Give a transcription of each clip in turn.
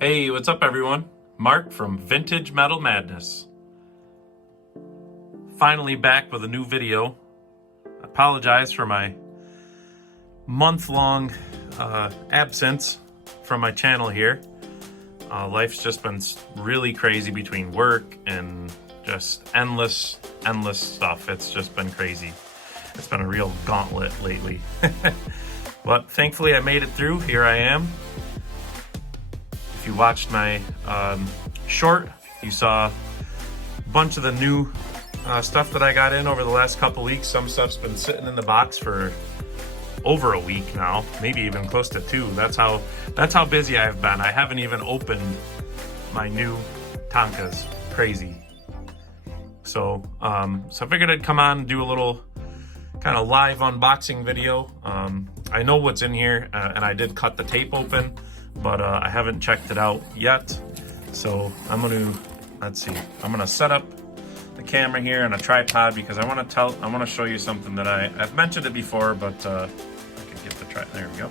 Hey, what's up everyone? Mark from Vintage Metal Madness. Finally back with a new video. Apologize for my month-long absence from my channel here. Life's just been really crazy between work and just endless stuff. It's just been crazy. It's been a real gauntlet lately. But thankfully I made it through. Here I am. If you watched my short, you saw a bunch of the new stuff that I got in over the last couple weeks. Some stuff's been sitting in the box for over a week now, maybe even close to 2. That's how busy I've been. I haven't even opened my new Tonkas. Crazy. So I figured I'd come on and do a little kind of live unboxing video. I know what's in here, and I did cut the tape open, but I haven't checked it out yet. So I'm gonna set up the camera here on a tripod because I want to show you something that I've mentioned it before, but I can get the there we go.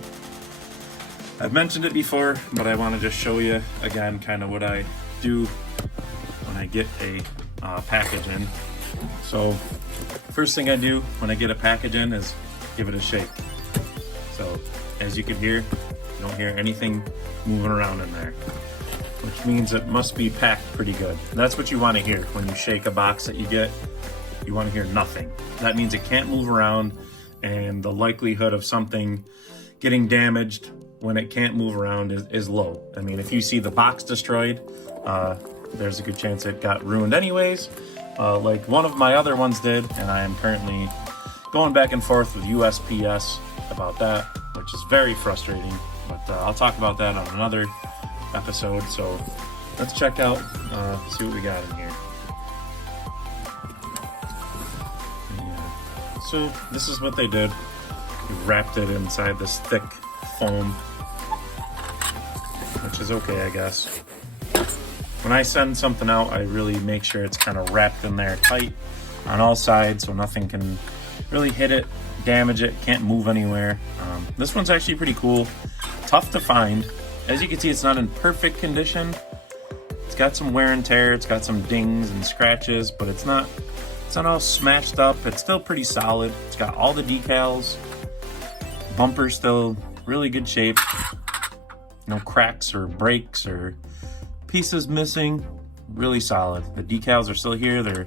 I've mentioned it before, but I want to just show you again kind of what I do when I get a package in. So first thing I do when I get a package in is give it a shake. So as you can hear, you don't hear anything moving around in there, which means it must be packed pretty good. That's what you want to hear when you shake a box that you get. You want to hear nothing. That means it can't move around, and the likelihood of something getting damaged when it can't move around is low. I mean, if you see the box destroyed, there's a good chance it got ruined anyways, like one of my other ones did, and I am currently going back and forth with USPS about that, which is very frustrating, but I'll talk about that on another episode. So let's check out, see what we got in here. Yeah. So this is what they did. They wrapped it inside this thick foam, which is okay, I guess. When I send something out, I really make sure it's kind of wrapped in there tight on all sides so nothing can really hit it, damage it, can't move anywhere. This one's actually pretty cool. Tough to find. As you can see, it's not in perfect condition. It's got some wear and tear, it's got some dings and scratches, but it's not all smashed up. It's still pretty solid. It's got all the decals. Bumper's still really good shape. No cracks or breaks or pieces missing. Really solid. The decals are still here. They're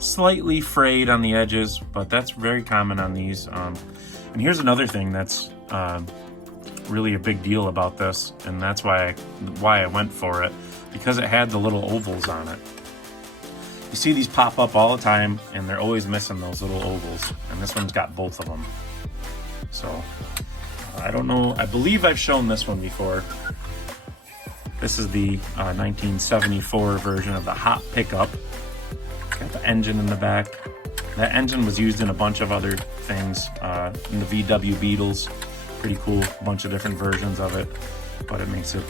slightly frayed on the edges, but that's very common on these. And here's another thing that's really a big deal about this, and that's why I went for it, because it had the little ovals on it. You see these pop up all the time, and they're always missing those little ovals, and this one's got both of them. So I don't know, I believe I've shown this one before. This is the 1974 version of the hot pickup. Got the engine in the back. That engine was used in a bunch of other things, in the VW Beetles. Pretty cool, a bunch of different versions of it, but it makes it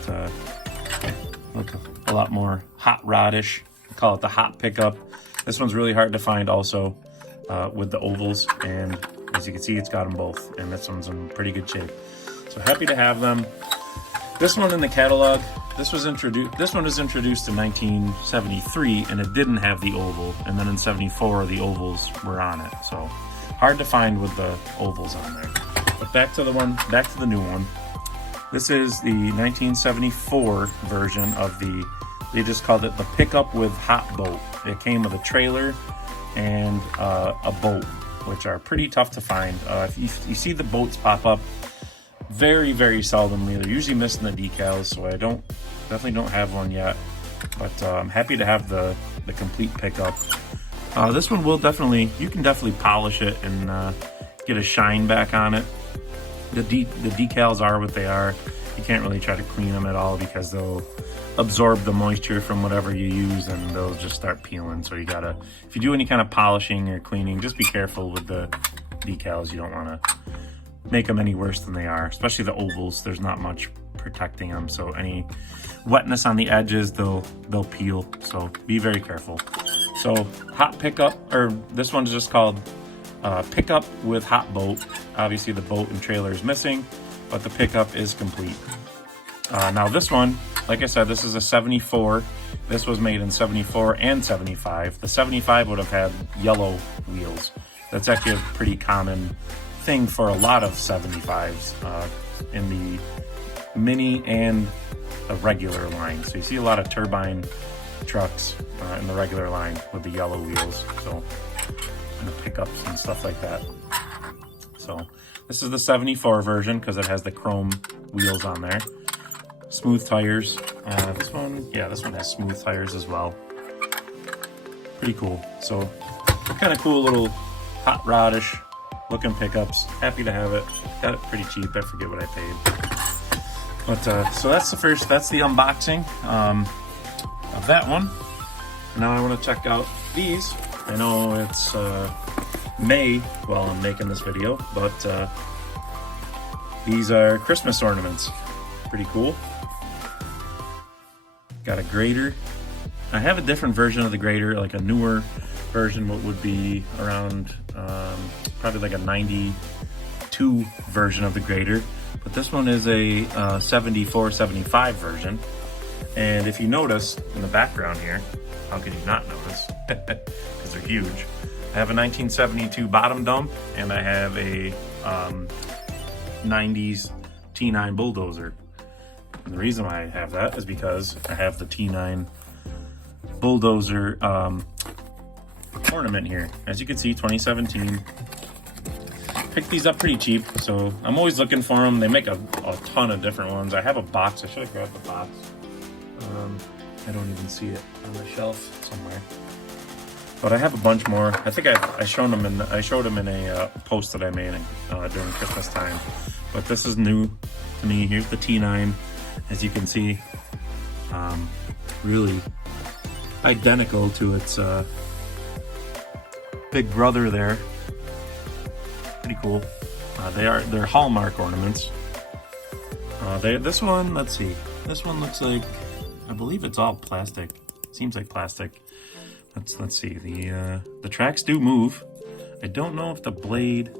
look a lot more hot rodish. I call it the hot pickup. This one's really hard to find also, with the ovals, and as you can see, it's got them both, and this one's in pretty good shape. So happy to have them. This one in the catalog, this one was introduced in 1973, and it didn't have the oval, and then in 74 the ovals were on it. So hard to find with the ovals on there. But back to the new one. This is the 1974 version of they just called it the pickup with hot boat. It came with a trailer and a boat, which are pretty tough to find. If you see the boats pop up, very, very seldomly. They're usually missing the decals, so I definitely don't have one yet. But I'm happy to have the complete pickup. This one you can definitely polish it and get a shine back on it. The decals are what they are. You can't really try to clean them at all because they'll absorb the moisture from whatever you use and they'll just start peeling. So you gotta, if you do any kind of polishing or cleaning, just be careful with the decals. You don't want to make them any worse than they are, especially the ovals. There's not much protecting them, so any wetness on the edges, they'll peel. So be very careful. So hot pickup, or this one's just called pickup with hot boat. Obviously the boat and trailer is missing, but the pickup is complete. Now this one like I said, this is a 74. This was made in 74 and 75. The 75 would have had yellow wheels. That's actually a pretty common thing for a lot of 75s in the mini and a regular line. So you see a lot of turbine trucks in the regular line with the yellow wheels. So, and the pickups and stuff like that. So this is the 74 version because it has the chrome wheels on there. Smooth tires. This one has smooth tires as well. Pretty cool. So kind of cool little hot rodish looking pickups. Happy to have it. Got it pretty cheap. I forget what I paid. But so that's the unboxing of that one. Now I want to check out these. I know it's May while I'm making this video, but these are Christmas ornaments. Pretty cool. Got a grater. I have a different version of the grater, like a newer version, what would be around probably like a 92 version of the grater. But this one is a 74, 75 version. And if you notice in the background here, how could you not notice? Because they're huge. I have a 1972 bottom dump, and I have a 90s T9 bulldozer. And the reason why I have that is because I have the T9 bulldozer ornament here. As you can see, 2017. Picked these up pretty cheap, so I'm always looking for them. They make a ton of different ones. I have a box. I should have grabbed the box. I don't even see it on the shelf somewhere. But I have a bunch more. I think I showed them in a post that I made during Christmas time. But this is new to me. Here's the T9. As you can see, really identical to its big brother there. Pretty cool. They're Hallmark ornaments. This one, let's see. This one looks like, I believe it's all plastic. Seems like plastic. Let's see. The tracks do move. I don't know if the blade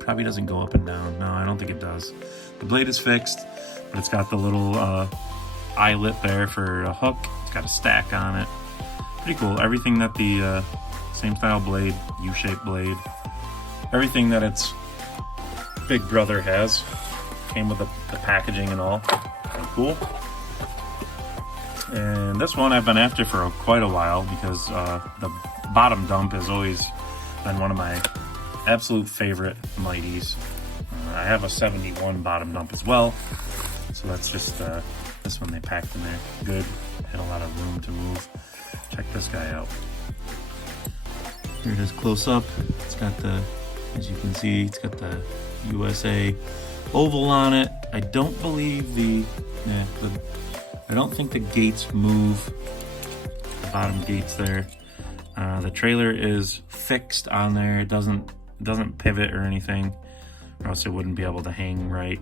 probably doesn't go up and down. No, I don't think it does. The blade is fixed, but it's got the little eyelet there for a hook. It's got a stack on it. Pretty cool. Everything that the same style blade, U-shaped blade, everything that its big brother has came with the packaging and all. Pretty cool. And this one I've been after for quite a while because the bottom dump has always been one of my absolute favorite mighties. I have a 71 bottom dump as well, so that's just this one they packed in there. Good, had a lot of room to move. Check this guy out. Here it is close up. It's got the, as you can see, it's got the USA oval on it. I don't believe I don't think the gates move. The bottom gates there. The trailer is fixed on there. It doesn't pivot or anything, or else it wouldn't be able to hang right.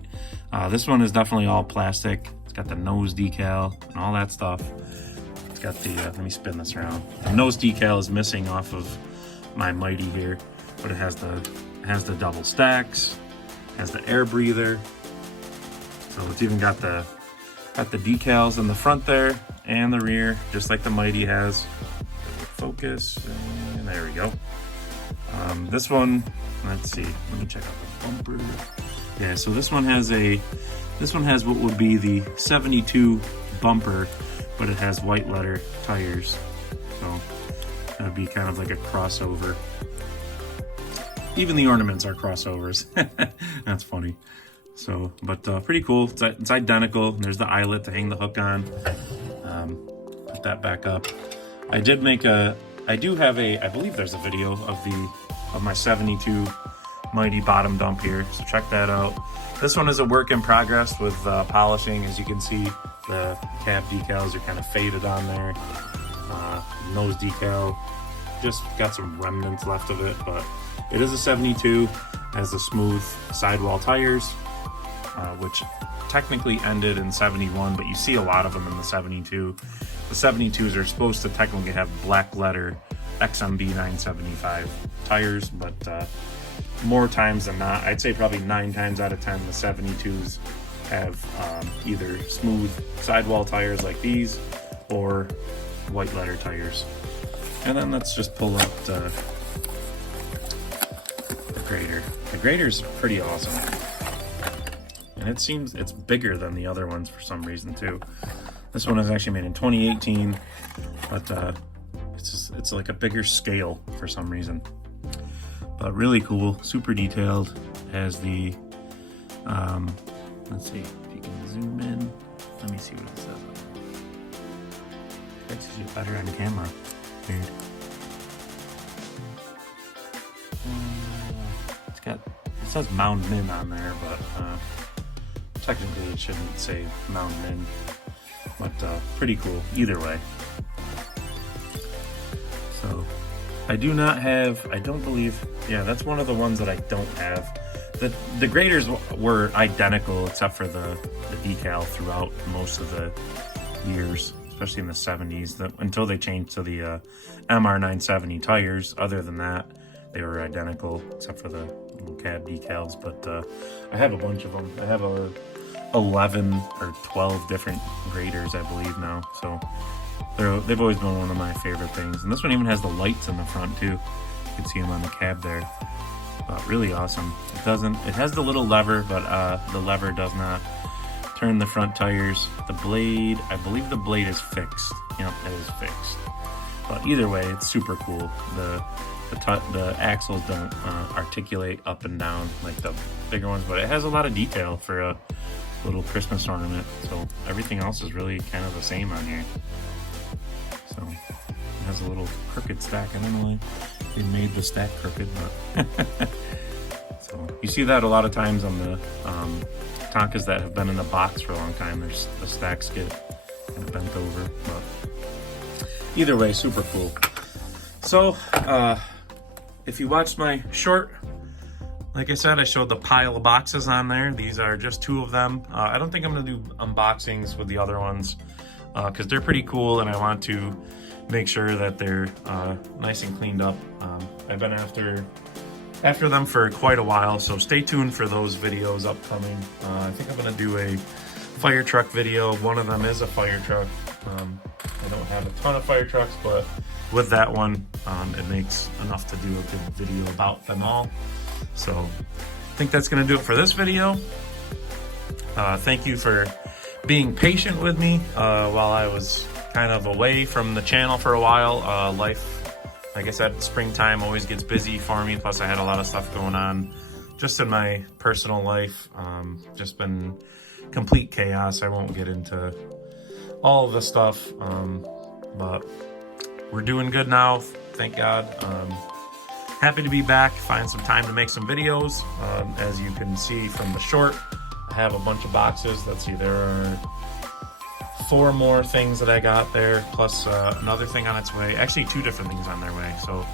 This one is definitely all plastic. It's got the nose decal and all that stuff. It's got the, let me spin this around. The nose decal is missing off of my Mighty here, but it has the double stacks, has the air breather. So it's even got the decals in the front there and the rear, just like the Mighty has. Focus, and there we go. This one, let's see, let me check out the bumper. Yeah, so this one has what would be the 72 bumper, but it has white letter tires. So that would be kind of like a crossover. Even the ornaments are crossovers. That's funny. So, but pretty cool. It's identical. There's the eyelet to hang the hook on. Put that back up. I do have I believe there's a video of my 72 Mighty bottom dump here, so check that out. This one is a work in progress with polishing. As you can see, the cab decals are kind of faded on there. Nose decal, just got some remnants left of it, but it is a 72, has the smooth sidewall tires, which technically ended in 71, but you see a lot of them in the 72. The 72s are supposed to technically have black letter XMB 975 tires, but more times than not, I'd say probably 9 times out of 10, the 72s have either smooth sidewall tires like these or white letter tires. And then let's just pull up the grader. The grader's pretty awesome. And it seems it's bigger than the other ones for some reason too. This one is actually made in 2018, but it's like a bigger scale for some reason. But really cool, super detailed. Has the, let's see if you can zoom in. Let me see what it says. That sees you better on camera. Weird. It says Mound Min on there, but technically it shouldn't say Mound Min. But pretty cool either way. So I do not have, I don't believe, yeah, that's one of the ones that I don't have. The graders were identical except for the decal throughout most of the years, especially in the 70s, until they changed to the MR970 tires. Other than that, they were identical except for the cab decals. But I have a bunch of them. I have 11 or 12 different graders, I believe now. So they've always been one of my favorite things. And this one even has the lights in the front too. You can see them on the cab there. Really awesome. It has the little lever, but the lever does not turn the front tires. The blade, I believe the blade is fixed. Yep, it is fixed. But either way, it's super cool. The axles don't articulate up and down like the bigger ones, but it has a lot of detail for a little Christmas ornament. So everything else is really kind of the same on here. So it has a little crooked stack. I don't know why they made the stack crooked, but so you see that a lot of times on the Tonkas that have been in the box for a long time. There's the stacks get kind of bent over, but either way, super cool. So if you watched my short, like I said, I showed the pile of boxes on there. These are just 2 of them. I don't think I'm gonna do unboxings with the other ones because they're pretty cool and I want to make sure that they're nice and cleaned up. I've been after them for quite a while, so stay tuned for those videos upcoming. I think I'm gonna do a fire truck video. One of them is a fire truck. I don't have a ton of fire trucks, but with that one, it makes enough to do a good video about them all. So I think that's gonna do it for this video. Thank you for being patient with me while I was kind of away from the channel for a while. Life, like I said, springtime always gets busy for me. Plus I had a lot of stuff going on just in my personal life. Just been complete chaos. I won't get into all of the stuff, but we're doing good now, thank God. Happy to be back, find some time to make some videos. As you can see from the short, I have a bunch of boxes. Let's see, there are 4 more things that I got there, plus another thing on its way. Actually, 2 different things on their way. So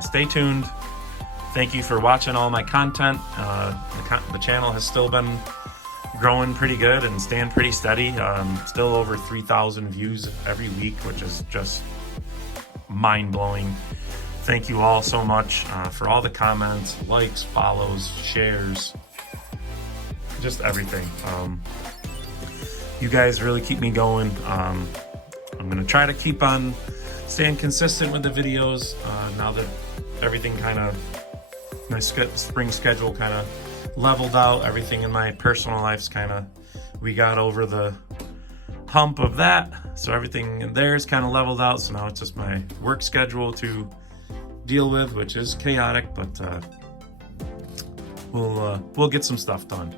stay tuned. Thank you for watching all my content. The channel has still been growing pretty good and staying pretty steady. Still over 3,000 views every week, which is just mind-blowing. Thank you all so much for all the comments, likes, follows, shares, just everything. You guys really keep me going. I'm gonna try to keep on staying consistent with the videos now that everything kind of, my spring schedule kind of leveled out. Everything in my personal life's kind of, we got over the hump of that, so everything in there is kind of leveled out. So now it's just my work schedule to deal with, which is chaotic, but we'll get some stuff done.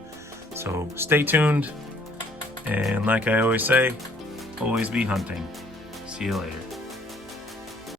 So stay tuned, and like I always say, always be hunting. See you later.